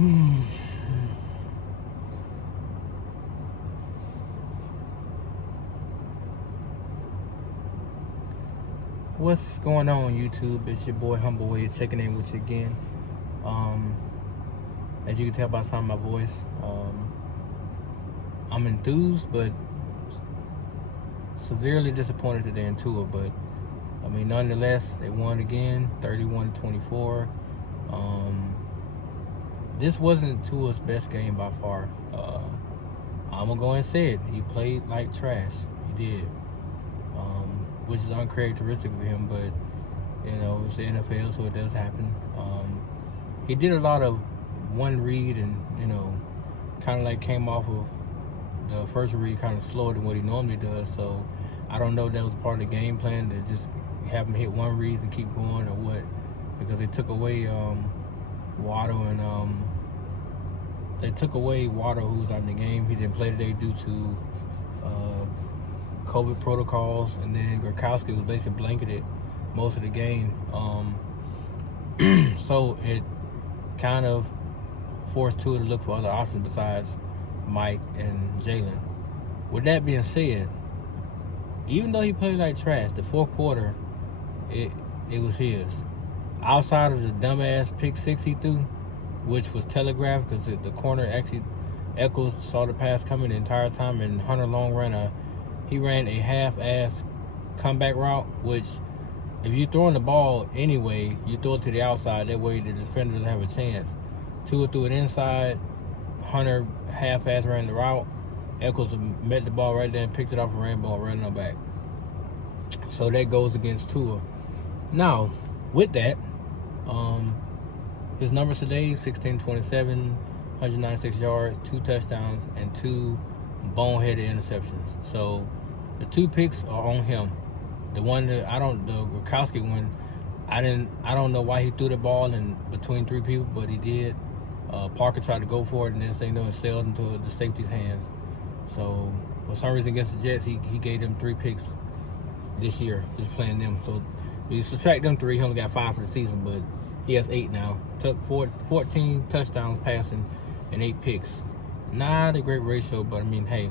What's going on, YouTube? It's your boy Humble Way checking in with you again. As you can tell by the sound of my voice, I'm enthused but severely disappointed today in Tua. But I mean, nonetheless, they won again, 31-24. This wasn't Tua's best game by far. I'm gonna go and say it. He played like trash. He did. Which is uncharacteristic of him, but you know, it's the NFL, so it does happen. He did a lot of one read, and you know, kind of like came off of the first read kind of slower than what he normally does. So I don't know if that was part of the game plan to just have him hit one read and keep going, or what, because they took away Waddle, and who was out in the game. He didn't play today due to COVID protocols, and then Gronkowski was basically blanketed most of the game. So it kind of forced Tua to look for other options besides Mike and Jalen. With that being said, even though he played like trash, the fourth quarter, it was his. Outside of the dumbass pick six he threw, which was telegraphed because the corner actually, Echols saw the pass coming the entire time, and Hunter Long ran a half-ass comeback route, which if you're throwing the ball anyway, you throw it to the outside. That way the defender doesn't have a chance. Tua threw it inside. Hunter half-ass ran the route. Echols met the ball right there and picked it off and ran the ball right on the back. So that goes against Tua. Now, with that, his numbers today, 16-27, 196 yards, 2 touchdowns, and 2 boneheaded interceptions. So the 2 picks are on him. The one that the Gronkowski one, I don't know why he threw the ball in between 3 people, but he did. Parker tried to go for it, and then they know it sailed into the safety's hands. So for some reason against the Jets, he gave them 3 picks this year, just playing them. So if you subtract them 3, he only got 5 for the season, but he has 8 now. Took 14 touchdowns passing and 8 picks. Not a great ratio, but I mean, hey,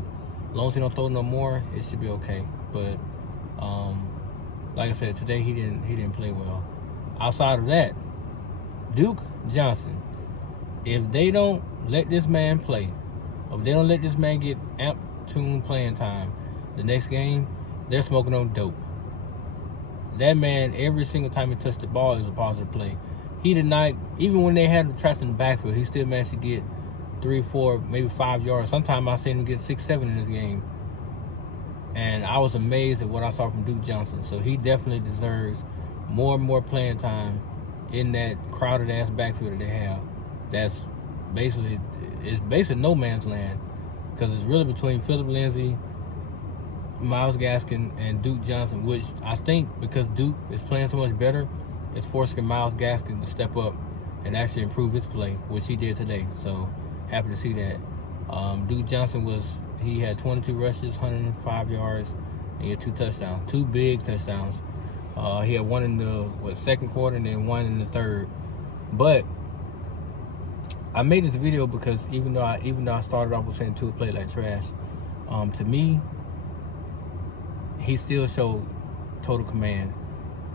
as long as he don't throw no more, it should be okay. But like I said, today he didn't play well. Outside of that, Duke Johnson, if they don't let this man play, or if they don't let this man get amp-tune playing time, the next game, they're smoking on dope. That man, every single time he touched the ball, is a positive play. He did not, even when they had him trapped in the backfield, he still managed to get 3, 4, maybe 5 yards. Sometimes I seen him get 6, 7 in this game. And I was amazed at what I saw from Duke Johnson. So he definitely deserves more and more playing time in that crowded ass backfield that they have. That's basically no man's land, because it's really between Philip Lindsay, Myles Gaskin, and Duke Johnson, which I think, because Duke is playing so much better, it's forcing Myles Gaskin to step up and actually improve his play, which he did today. So happy to see that. Duke Johnson he had 22 rushes, 105 yards, and he had 2 touchdowns, 2 big touchdowns. He had one in the second quarter and then one in the third. But I made this video because even though I started off with saying Tua played like trash, to me, he still showed total command.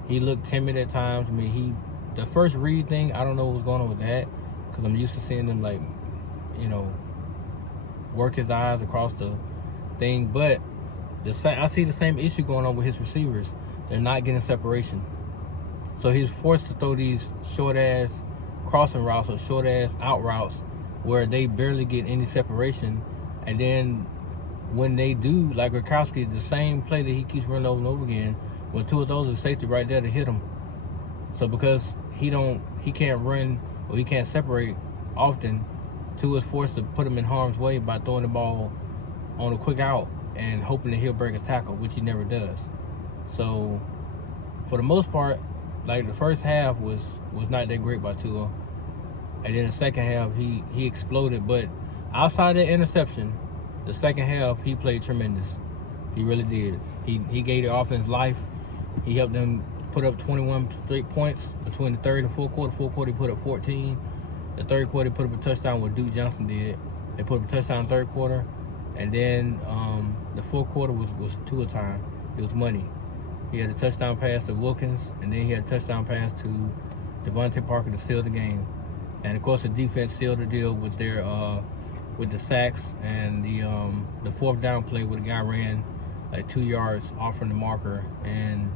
He looked timid at times. I mean, the first read thing, I don't know what was going on with that, because I'm used to seeing them, like, you know, work his eyes across the thing. But I see the same issue going on with his receivers. They're not getting separation. So he's forced to throw these short-ass crossing routes or short-ass out routes where they barely get any separation. And then when they do, like Gronkowski, the same play that he keeps running over and over again, when 2 of those are safety right there to hit him. So because he can't run, or he can't separate often, 2 is forced to put him in harm's way by throwing the ball on a quick out and hoping that he'll break a tackle, which he never does. So for the most part, like, the first half was not that great by Tua, and then the second half he exploded. But outside that interception, the second half he played tremendous. He really did. He gave the offense life. He helped them put up 21 straight points between the third and fourth quarter. Fourth quarter he put up 14. The third quarter, they put up a touchdown, what Duke Johnson did. They put up a touchdown in the third quarter. And then the fourth quarter was Tua time. It was money. He had a touchdown pass to Wilkins, and then he had a touchdown pass to Devontae Parker to seal the game. And of course, the defense sealed the deal with their with the sacks and the fourth down play where the guy ran like 2 yards off from the marker and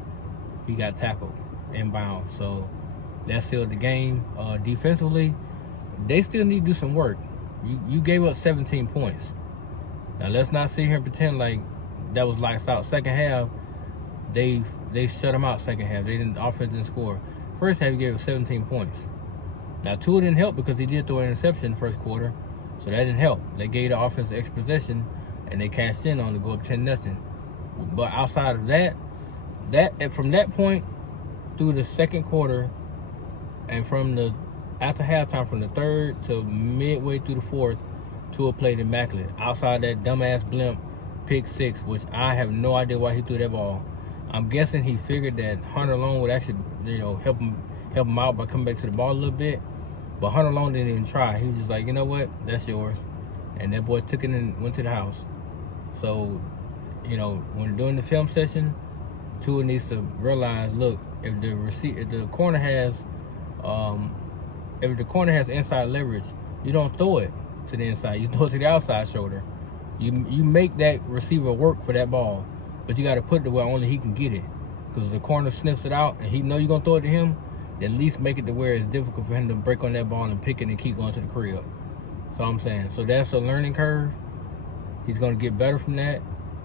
he got tackled inbound. So that sealed the game. Defensively, they still need to do some work. You gave up 17 points. Now let's not sit here and pretend like that was lights out. Second half, they shut them out. Second half, offense didn't score. First half, he gave up 17 points. Now Tua didn't help because he did throw an interception in the first quarter, so that didn't help. They gave the offense the extra possession, and they cashed in on to go up 10-0. But outside of that, from that point through the second quarter, and after halftime, from the third to midway through the fourth, Tua played immaculate. Outside that dumbass blimp pick six, which I have no idea why he threw that ball. I'm guessing he figured that Hunter Long would actually, help him out by coming back to the ball a little bit. But Hunter Long didn't even try. He was just like, you know what, that's yours. And that boy took it and went to the house. So, when doing the film session, Tua needs to realize, look, if the corner has inside leverage, you don't throw it to the inside. You throw it to the outside shoulder. You make that receiver work for that ball, but you got to put it where only he can get it. Because if the corner sniffs it out and he know you're going to throw it to him, at least make it to where it's difficult for him to break on that ball and pick it and keep going to the crib. So I'm saying, so that's a learning curve. He's going to get better from that.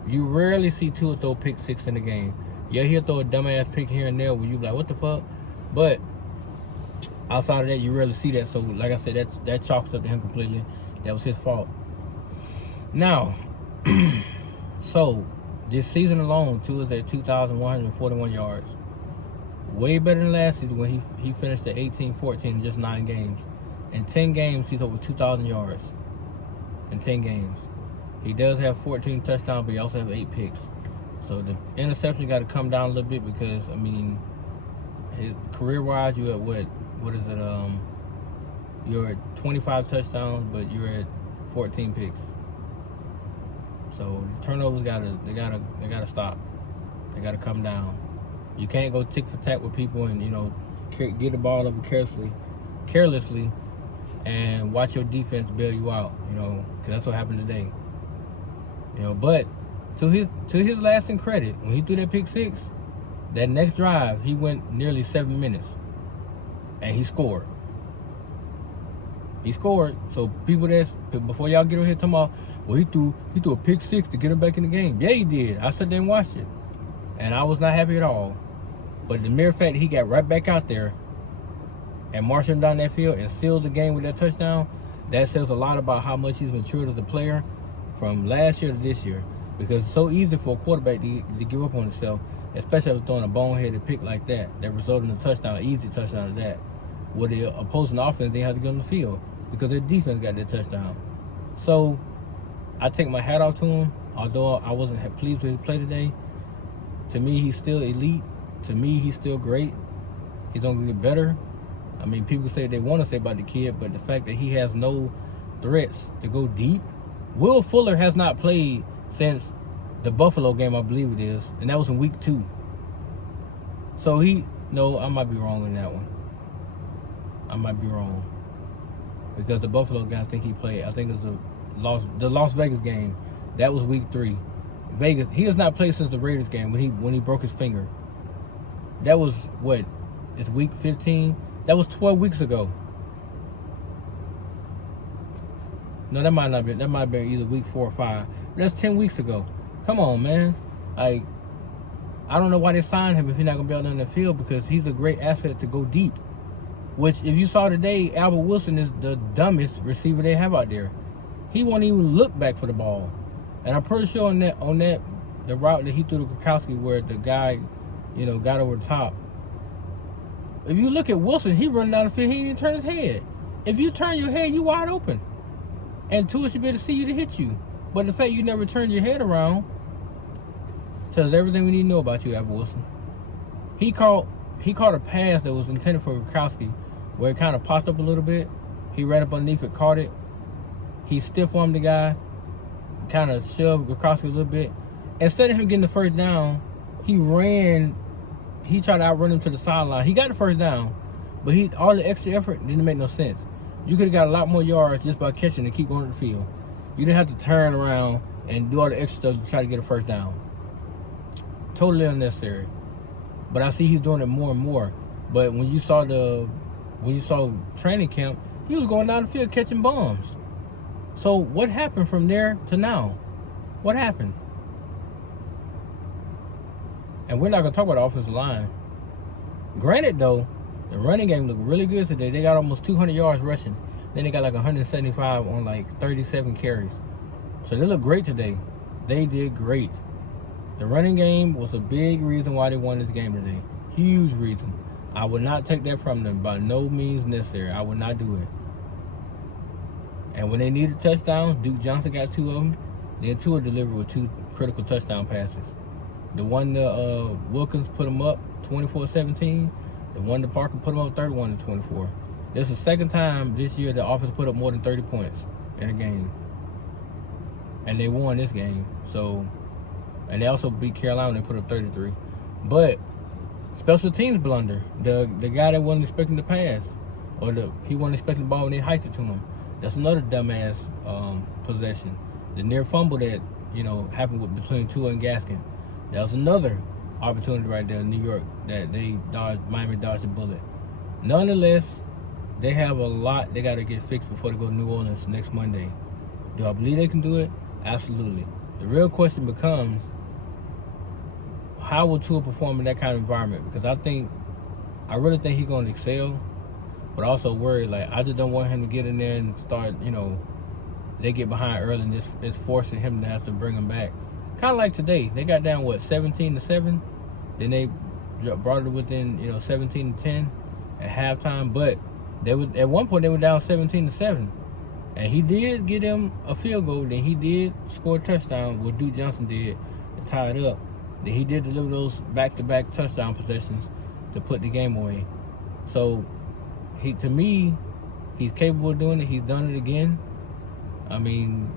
You rarely see Tua throw pick six in the game. Yeah, he'll throw a dumbass pick here and there where you be like, what the fuck? But outside of that, you rarely see that. So like I said, that chalks up to him completely. That was his fault. Now, so this season alone, Tua's at 2,141 yards. Way better than last season when he finished at 18-14 in just 9 games. In 10 games, he's over 2,000 yards. In 10 games. He does have 14 touchdowns, but he also has 8 picks. So the interception got to come down a little bit because, his career-wise, you at what is it? You're at 25 touchdowns, but you're at 14 picks. So the turnovers they gotta stop. They gotta come down. You can't go tick for tack with people and get the ball over carelessly, and watch your defense bail you out. Because that's what happened today. But to his lasting credit, when he threw that pick six, that next drive he went nearly 7 minutes, and he scored. He scored. So people before y'all get on here talking about, well, he threw a pick six to get him back in the game. Yeah, he did. I sat there and watched it, and I was not happy at all. But the mere fact that he got right back out there and marched him down that field and sealed the game with that touchdown, that says a lot about how much he's matured as a player from last year to this year. Because it's so easy for a quarterback to give up on himself, especially after throwing a boneheaded pick like that resulted in a touchdown, easy touchdown of that. Where the opposing offense, they had to get on the field because their defense got that touchdown. So I take my hat off to him. Although I wasn't pleased with his play today, to me he's still elite. To me he's still great. He's gonna get better. People say they want to say about the kid, but the fact that he has no threats to go deep. Will Fuller has not played since the Buffalo game, I believe it is, and that was in week 2. So I might be wrong in that one. I might be wrong. Because the Buffalo game, I think he played, I think it was the Las Vegas game. That was week 3. Vegas, he has not played since the Raiders game when he broke his finger. That was it's week 15? That was 12 weeks ago. No, that might not be. That might have been either week 4 or 5. That's 10 weeks ago. Come on, man. I don't know why they signed him if he's not gonna be out there in the field, because he's a great asset to go deep. Which, if you saw today, Albert Wilson is the dumbest receiver they have out there. He won't even look back for the ball. And I'm pretty sure on that the route that he threw to Gronkowski, where the guy, got over the top. If you look at Wilson, he running down the field, he didn't even turn his head. If you turn your head, you wide open. And Tua should be able to see you to hit you. But the fact you never turned your head around tells everything we need to know about you, Albert Wilson. He caught a pass that was intended for Gronkowski, where it kind of popped up a little bit, He ran up underneath it, caught it. He stiff-armed the guy, kind of shoved Gronkowski a little bit. Instead of him getting the first down, he ran. He tried to outrun him to the sideline. He got the first down, but all the extra effort didn't make no sense. You could have got a lot more yards just by catching and keep going to the field. You didn't have to turn around and do all the extra stuff to try to get a first down. Totally unnecessary. But I see he's doing it more and more. But when you saw training camp, he was going down the field catching bombs. So what happened from there to now? What happened? And we're not going to talk about the offensive line. Granted, though, the running game looked really good today. They got almost 200 yards rushing. Then they got like 175 on like 37 carries. So they look great today. They did great. The running game was a big reason why they won this game today. Huge reason. I would not take that from them by no means necessary. I would not do it. And when they needed touchdowns, Duke Johnson got 2 of them. Then Tua delivered with 2 critical touchdown passes. The one that Wilkins put him up 24-17. The one that Parker put him up 31-24. This is the second time this year the offense put up more than 30 points in a game. And they won this game. So, and they also beat Carolina. They put up 33. But special teams blunder. The guy that wasn't expecting to pass, or he wasn't expecting the ball when they hiked it to him. That's another dumbass possession. The near fumble that happened between Tua and Gaskin. That was another opportunity right there in New York that Miami dodged a bullet. Nonetheless, they have a lot they got to get fixed before they go to New Orleans next Monday. Do I believe they can do it? Absolutely. The real question becomes, how will Tua perform in that kind of environment? Because I really think he's going to excel, but also worried. Like, I just don't want him to get in there and start, they get behind early and it's forcing him to have to bring them back. Kind of like today. They got down, 17-7? Then they brought it within, 17-10 at halftime. But at one point, they were down 17-7. And he did get him a field goal. Then he did score a touchdown, what Duke Johnson did, to tie it up. Then he did deliver those back-to-back touchdown possessions to put the game away. So, to me, he's capable of doing it. He's done it again. I mean,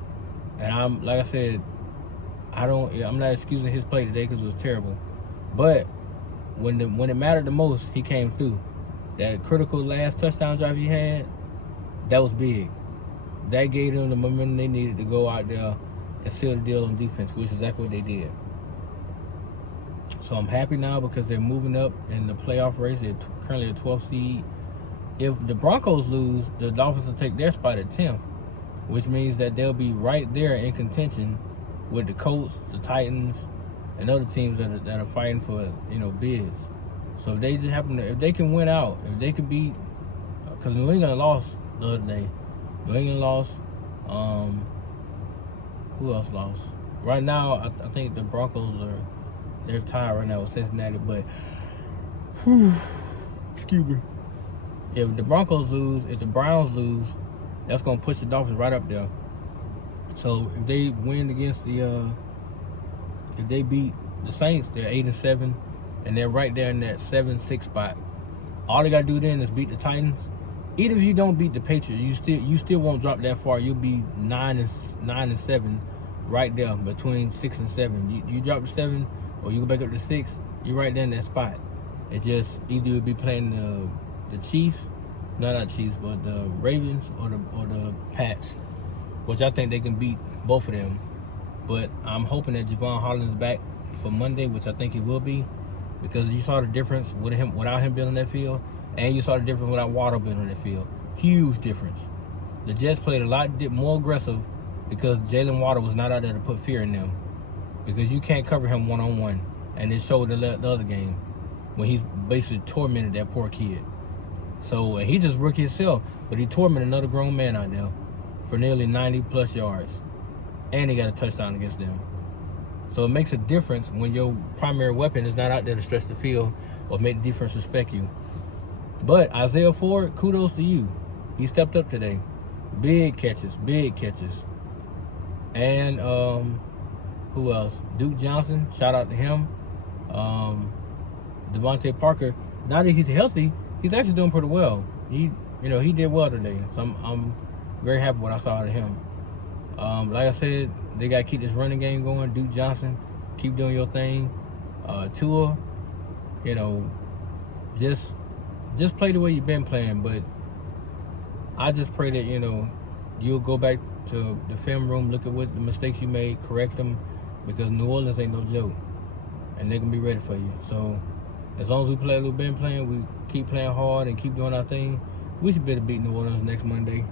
and like I said, I'm not excusing his play today because it was terrible. But when it mattered the most, he came through. That critical last touchdown drive he had, that was big. That gave them the momentum they needed to go out there and seal the deal on defense, which is exactly what they did. So I'm happy now because they're moving up in the playoff race. They're currently a 12th seed. If the Broncos lose, the Dolphins will take their spot at 10th, which means that they'll be right there in contention with the Colts, the Titans, and other teams that are fighting for bids. So if they just if they can win out, if they can beat, because New England lost the other day. New England lost. Who else lost? Right now, I think the Broncos they're tied right now with Cincinnati. But excuse me. If the Broncos lose, if the Browns lose, that's gonna push the Dolphins right up there. So if they win against if they beat the Saints, they're 8-7, and they're right there in that 7-6 spot. All they gotta do then is beat the Titans. Even if you don't beat the Patriots, you still won't drop that far. You'll be 9-7, right there between 6 and 7. You drop to 7, or you go back up to 6. You're right there in that spot. It just either you'll be playing the Chiefs, not Chiefs, but the Ravens or the Pats, which I think they can beat both of them. But I'm hoping that Javon Holland's back for Monday, which I think he will be, because you saw the difference without him being on that field, and you saw the difference without Waddle being on that field. Huge difference. The Jets played a lot more aggressive because Jalen Waddle was not out there to put fear in them, because you can't cover him one-on-one, and it showed the other game when he basically tormented that poor kid. So he just rookie himself, but he tormented another grown man out there for nearly 90-plus yards, and he got a touchdown against them. So it makes a difference when your primary weapon is not out there to stretch the field or make the defense respect you. But Isaiah Ford, kudos to you. He stepped up today. Big catches. And who else? Duke Johnson, shout out to him. Devontae Parker, now that he's healthy, he's actually doing pretty well. you know, he did well today. So I'm very happy with what I saw out of him. Like I said, they got to keep this running game going. Duke Johnson, keep doing your thing. Tua, you know, just play the way you've been playing. But I just pray that, you know, you'll go back to the film room, look at what the mistakes you made, correct them, because New Orleans ain't no joke, and they can be ready for you. So as long as we play what we've been playing, we keep playing hard and keep doing our thing, we should be able to beat New Orleans next Monday,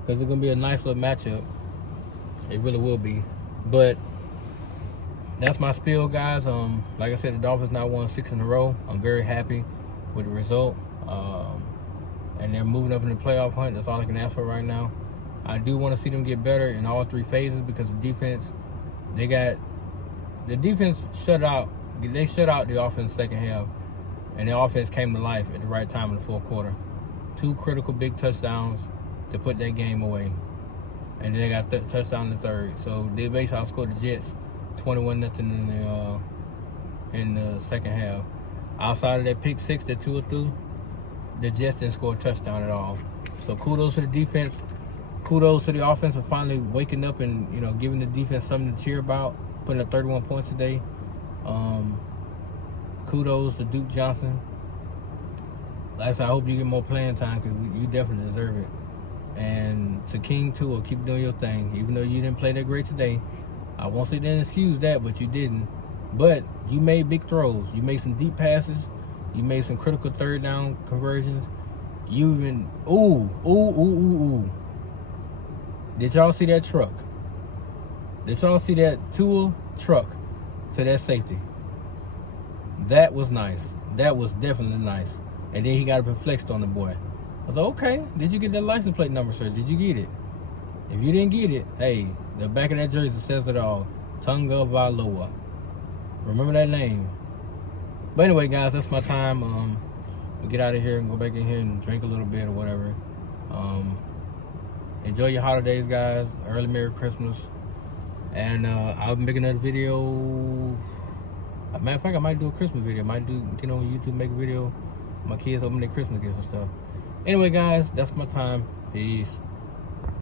because it's gonna be a nice little matchup. It really will be. But that's my spiel, guys. Like I said, the Dolphins now won 6 in a row. I'm very happy with the result. And they're moving up in the playoff hunt. That's all I can ask for right now. I do want to see them get better in all 3 phases, because the defense, the defense shut out the offense second half, and the offense came to life at the right time in the fourth quarter. 2 critical big touchdowns to put that game away, and then they got touchdown in the third. So they basically outscored the Jets 21-0 in the second half. Outside of that pick 6 that Tua threw, the Jets didn't score a touchdown at all. So kudos to the defense. Kudos to the offense for finally waking up and, you know, giving the defense something to cheer about, putting up 31 points today. Kudos to Duke Johnson. Like I said, I hope you get more playing time, because you definitely deserve it. And to King Tua, keep doing your thing. Even though you didn't play that great today, I won't say didn't excuse that, but you didn't. But you made big throws. You made some deep passes. You made some critical third down conversions. You even, ooh. Did y'all see that truck? Did y'all see that Tua truck to that safety? That was nice. That was definitely nice. And then he got a perplexed on the boy. I was like, okay, did you get that license plate number, sir? Did you get it? If you didn't get it, hey, the back of that jersey says it all. Tunga Valoa. Remember that name. But anyway, guys, that's my time. We'll get out of here and go back in here and drink a little bit or whatever. Enjoy your holidays, guys. Early Merry Christmas. And I'll be making another video. As a matter of fact, I might do a Christmas video. I might get on YouTube, make a video. My kids open their Christmas gifts and stuff. Anyway, guys, that's my time. Peace.